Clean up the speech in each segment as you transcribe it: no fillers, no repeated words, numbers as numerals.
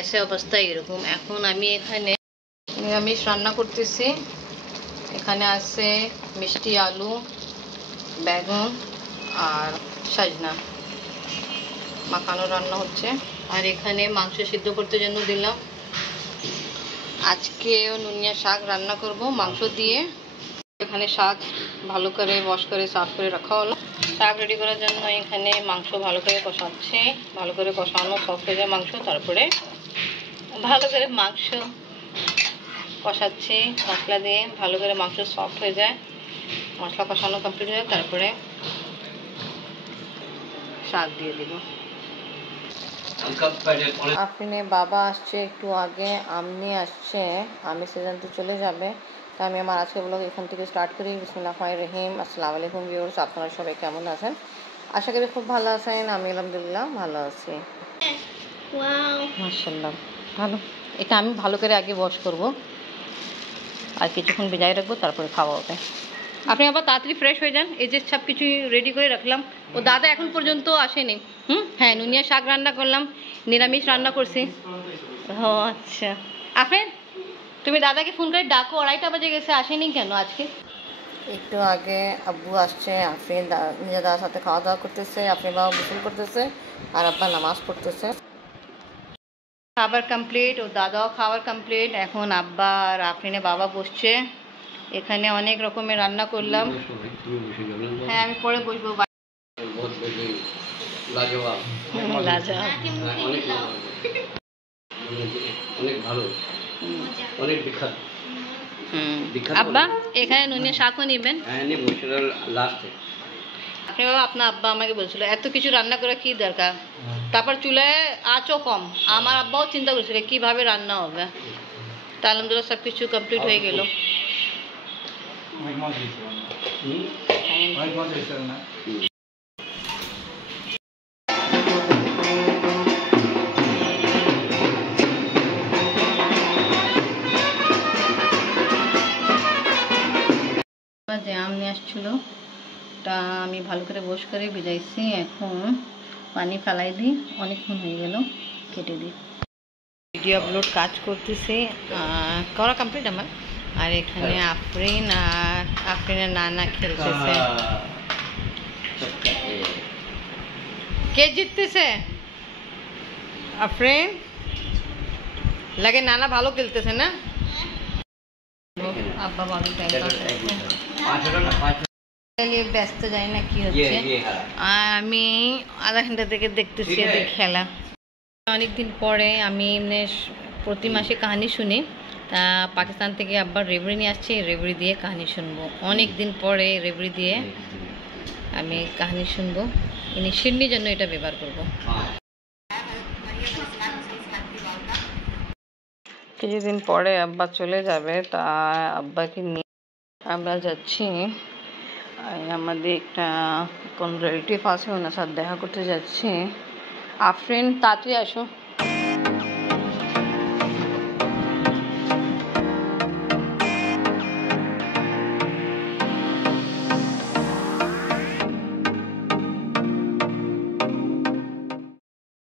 গ্যাসের অবস্থা এরকম। এখন আমি এখানে নিরামিষ রান্না করতেছি। এখানে আছে মিষ্টি আলু, বেগুন আর সজনা মাখানো রান্না হচ্ছে। আর এখানে মাংস সিদ্ধ করতে জন্য দিলাম। আজকে নুনিয়া শাক রান্না করব মাংস দিয়ে। এখানে শাক ভালো করে ওয়াশ করে সাফ করে রাখা হলো। শাক রেডি করার জন্য এখানে মাংস ভালো করে কষাচ্ছে। ভালো করে কষানো সফট হয়ে যায় মাংস। তারপরে ভালো করে মাংস কষাচ্ছি মশলা দিয়ে। ভালো করে মাংস সফট হয়ে যায়, মশলা কষানো কমপ্লিট হয়ে যায়, তারপরে শাক দিয়ে দিব। আফরিনের বাবা আসছে একটু আগে, আমনি আসছে, আমি সিজন তো চলে যাবে। তো আমি আমার আজকে ব্লগ এখান থেকে স্টার্ট করি। বিসমিল্লাহির রহিম। আসসালামু আলাইকুম ভিউয়ার্স, আপনারা সবাই কেমন আছেন? আশা করি খুব ভালো আছেন। আমি আলহামদুলিল্লাহ ভালো আছি। মাশাআল্লাহ ভালো। এটা আমি ভালো করে আগে ওয়াশ করব আর কিছুক্ষণ ভিজাই রাখবো, তারপরে খাওয়া হবে। আপনি আবার তাড়াতাড়ি ফ্রেশ হয়ে যান। এই যে সব কিছু রেডি করে রাখলাম। ও দাদা এখন পর্যন্ত আসেনি। হ্যাঁ, নুনিয়া শাক রান্না করলাম, নিরামিষ রান্না করছি। ও আচ্ছা, আফরিন তুমি দাদাকে ফোন করে ডাকো, 2:30 বাজে গেছে, আসেনি কেন আজকে? একটু আগে আব্বু আসছে, আফরিন নিজের দাদার সাথে খাওয়া দাওয়া করতেছে, আফরিন বাবা গোসল করতেছে আর আব্বা নামাজ পড়তেছে। খাবার কমপ্লিট, ও দাদাও খাবার কমপ্লিট। এখন আব্বা আর আফরিনের বাবা বসছে। এখানে অনেক রকমের রান্না করলাম। হ্যাঁ, আমি পরে বসবো। আব্বা এখানে নুনিয়া শাকও নিবেন। আপনার আব্বা আমাকে বলছিল এত কিছু রান্না করে কি দরকার, তারপর চুলায় আঁচও কম। আমার আব্বাও চিন্তা করছিল কিভাবে রান্না হবে। তা আলহামদুলিল্লাহ সব কিছু কমপ্লিট হয়ে গেল। যে আম নিয়ে আসছিল তা আমি ভালো করে বস করে ভিজাইছি। এখন পানি ফেলাই দিই, অনেকক্ষণ হয়ে গেল, কেটে দিই। ভিডিও আপলোড কাজ করতেছি, করা কমপ্লিট আমার। আর এখানে আফরিন আর আফরিনের নানা খেলতেছে। কে জিততেছে? আফরিন লাগে নানা ভালো খেলতেছে না? আব্বা ভালো ব্যস্ত যাই না কি হচ্ছে। আমি আধা ঘন্টা থেকে দেখতেছি এদের খেলা। অনেকদিন পরে আমি প্রতি মাসে কাহিনী শুনি। তা পাকিস্তান থেকে আব্বার রেবড়ি নিয়ে আসছে, রেবড়ি দিয়ে কাহিনী শুনবো। অনেক দিন পরে রেবড়ি দিয়ে আমি কাহিনী শুনবো। ইনি সিডনির জন্য এটা ব্যবহার করবো। কিছুদিন পরে আব্বা চলে যাবে, তা আব্বাকে নিয়ে আমরা যাচ্ছি। আমাদের একটা কোন রিলেটিভ আছে, ওনার সাথে দেখা করতে যাচ্ছি। আফরিন তাড়াতাড়ি আসো।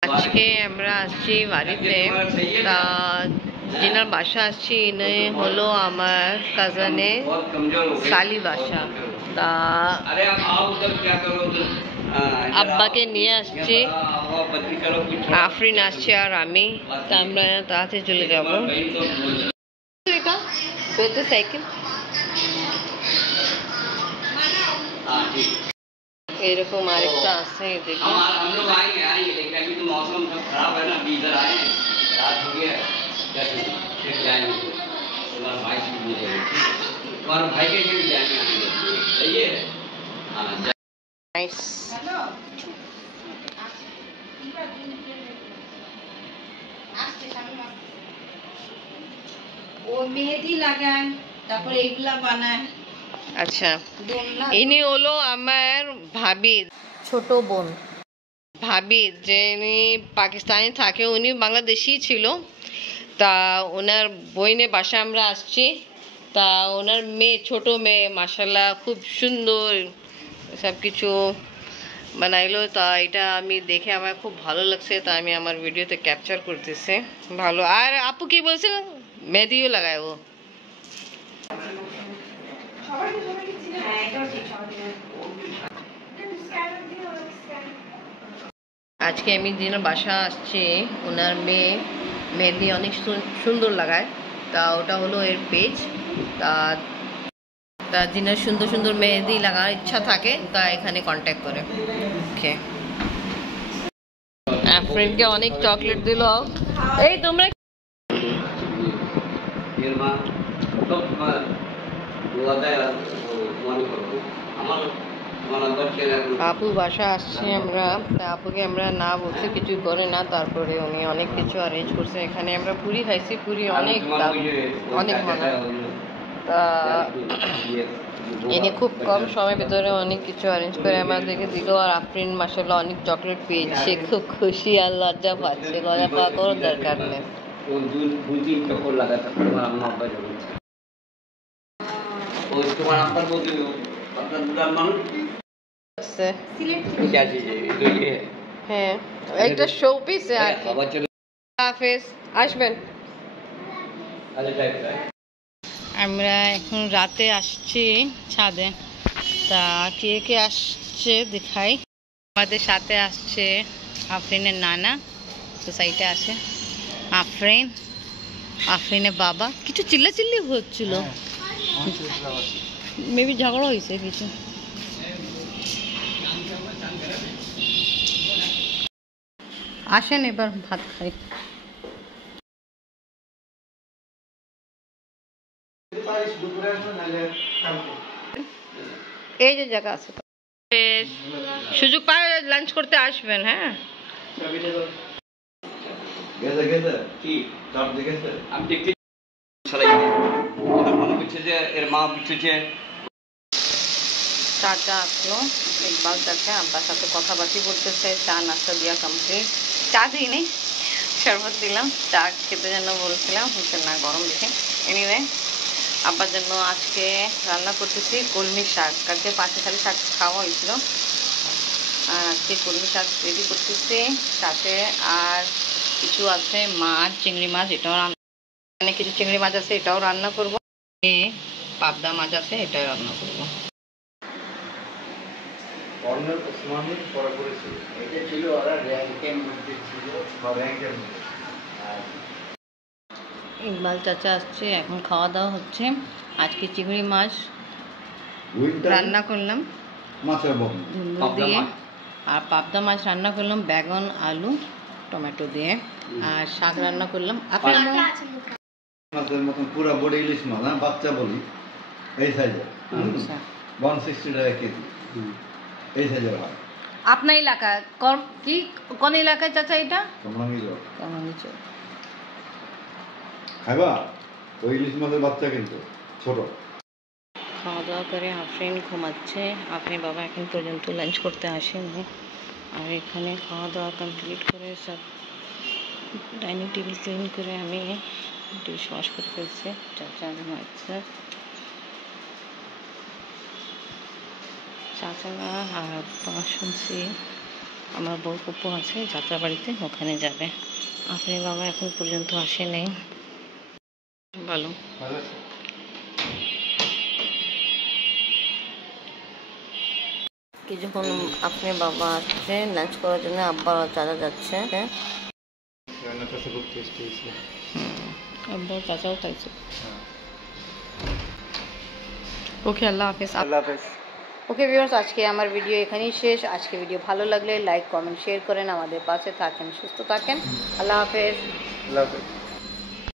আজকে আমরা আসছি বাড়িতে। তা যিনার বাসা আসছি ইনি হলো আমার কাজানের শালি বাসা। তা আব্বাকে নিয়ে আসছি, আফরিন আসছে আর আমি। তা আমরা তাড়াতাড়ি চলে যাবো। এটা সাইকেল এরকম আরেকটা আছে, দেখুন। ও মেহেদি লাগায়, তারপরে এইগুলা বানায়। আচ্ছা, ইনি হলো আমার ভাবি, ছোট বোন। ভাবি যিনি পাকিস্তানে থাকে, উনি বাংলাদেশি ছিল। তা ওনার বইনের বাসা আমরা আসছি। তা ওনার মেয়ে, ছোট মেয়ে, মাশাআল্লাহ খুব সুন্দর সব কিছু। বানাইলো। তা এটা আমি দেখে আমার খুব ভালো লাগছে, তা আমি আমার ভিডিওতে ক্যাপচার করতেছি। ভালো। আর আপু কি বলছে, মেহেদিও লাগায় ও। আজকে আমি যেন বাসা আসছে, ওনার মেয়ে মেহেদি অনেক সুন্দর লাগায়, তা ওটা হলো এর পেজ। তা তা যিনার সুন্দর সুন্দর মেহেদি লাগার ইচ্ছা থাকে তা এখানে কন্ট্যাক্ট করে। ওকে, ফ্রেন্ডকে অনেক চকলেট দিল। এই তোমরা আপু বাসা আসছে, আমরা আপুকে আমরা না বলছি কিছুই করে না, তারপরে উনি অনেক কিছু অ্যারেঞ্জ করছে। এখানে আমরা পুরি খাইছি, পুরি অনেক দাম, অনেক মজা। তা এনে খুব কম সময়ের ভিতরে অনেক কিছু অ্যারেঞ্জ করে আমাদেরকে দিল। আর আফরিন মাশাআল্লাহ অনেক চকলেট পেয়েছে, খুব খুশি আর লজ্জা পাচ্ছে, লজ্জা পাওয়ার কোনো দরকার নেই। হ্যাঁ, একটা শো পিস আর কি। হাফেজ, আসবেন। আমরা এখন রাতে আসছি ছাদে, তা কে কে আসছে দেখাই। আমাদের সাথে আসছে আফরিনের নানা, তো সাইডে আছে আফরিনের বাবা। কিছু চিল্লাচিল্লি হচ্ছিল, মেবি ঝগড়া হয়েছে কিছু। আসেন এবার ভাত খাই। এই যে জায়গা আছে, সুযোগ পায় লাঞ্চ করতে আসবেন। হ্যাঁ, চাচা আসলো, ইকবাল চাচা আব্বার সাথে কথাবার্তি বলতেছে। চা নাস্তা দিয়া কমপ্লিট। চা দিইনি, শরবত দিলাম। চা খেতে জন্য বলছিলাম, না গরম দেখে। এনিওয়ে, আব্বার জন্য আজকে রান্না করতেছি কলমি শাক। কালকে পাঁচে খালি শাক খাওয়া হয়েছিল, আর আজকে কলমি শাক রেডি করতেছি সাথে। আর কিছু আছে মাছ, চিংড়ি মাছ, এটাও রান্না, কিছু চিংড়ি মাছ আছে এটাও রান্না করবো। পাবদা মাছ আছে, এটাও রান্না করবো। ইকবাল চাচা আসছে, এখন খাওয়া দাওয়া হচ্ছে। আজকে চিংড়ি মাছ রান্না করলাম দিয়ে, আর পাবদা মাছ রান্না করলাম বেগুন আলু টমেটো দিয়ে, আর শাক রান্না করলাম। আপনার মাছের মতন পুরো বড় ইলিশ মাছ, বাচ্চা বলি, এই সাইজের 160 টাকা কেজি, এই সাইজের হয়। আপনার এলাকা কি, কোন এলাকায় চাচা এটা? খাইবা? ওই ইলিশ মাছের বাচ্চা কিন্তু ছোট। খাওয়া দাওয়া করে আফরিন ঘুমাচ্ছে। আফরিন বাবা এখন পর্যন্ত লাঞ্চ করতে আসেনি। আর এখানে খাওয়া দাওয়া কমপ্লিট করে সব ডাইনিং টেবিল ক্লিন করে আমি ডিশ ওয়াশ করে ফেলছি। চাচা ঘুমাচ্ছে, চাচারা আর শুনছি আমার বউ কুপু আছে চাচা বাড়িতে, ওখানে যাবে। আফরিন বাবা এখন পর্যন্ত আসেনি। ভালো, কিছুক্ষণ আপনার বাবা আসছে লাঞ্চ করার জন্য, আব্বা চাচা যাচ্ছে। আব্বা চাচাও খাইছে। ওকে, আল্লাহ হাফেজ। আল্লাহ হাফেজ। ওকে ভিউয়ার্স, আজকে আমার ভিডিও এখানেই শেষ। আজকে ভিডিও ভালো লাগলে লাইক কমেন্ট শেয়ার করেন, আমাদের পাশে থাকেন, সুস্থ থাকেন। আল্লাহ হাফেজ। আল্লাহ হাফেজ।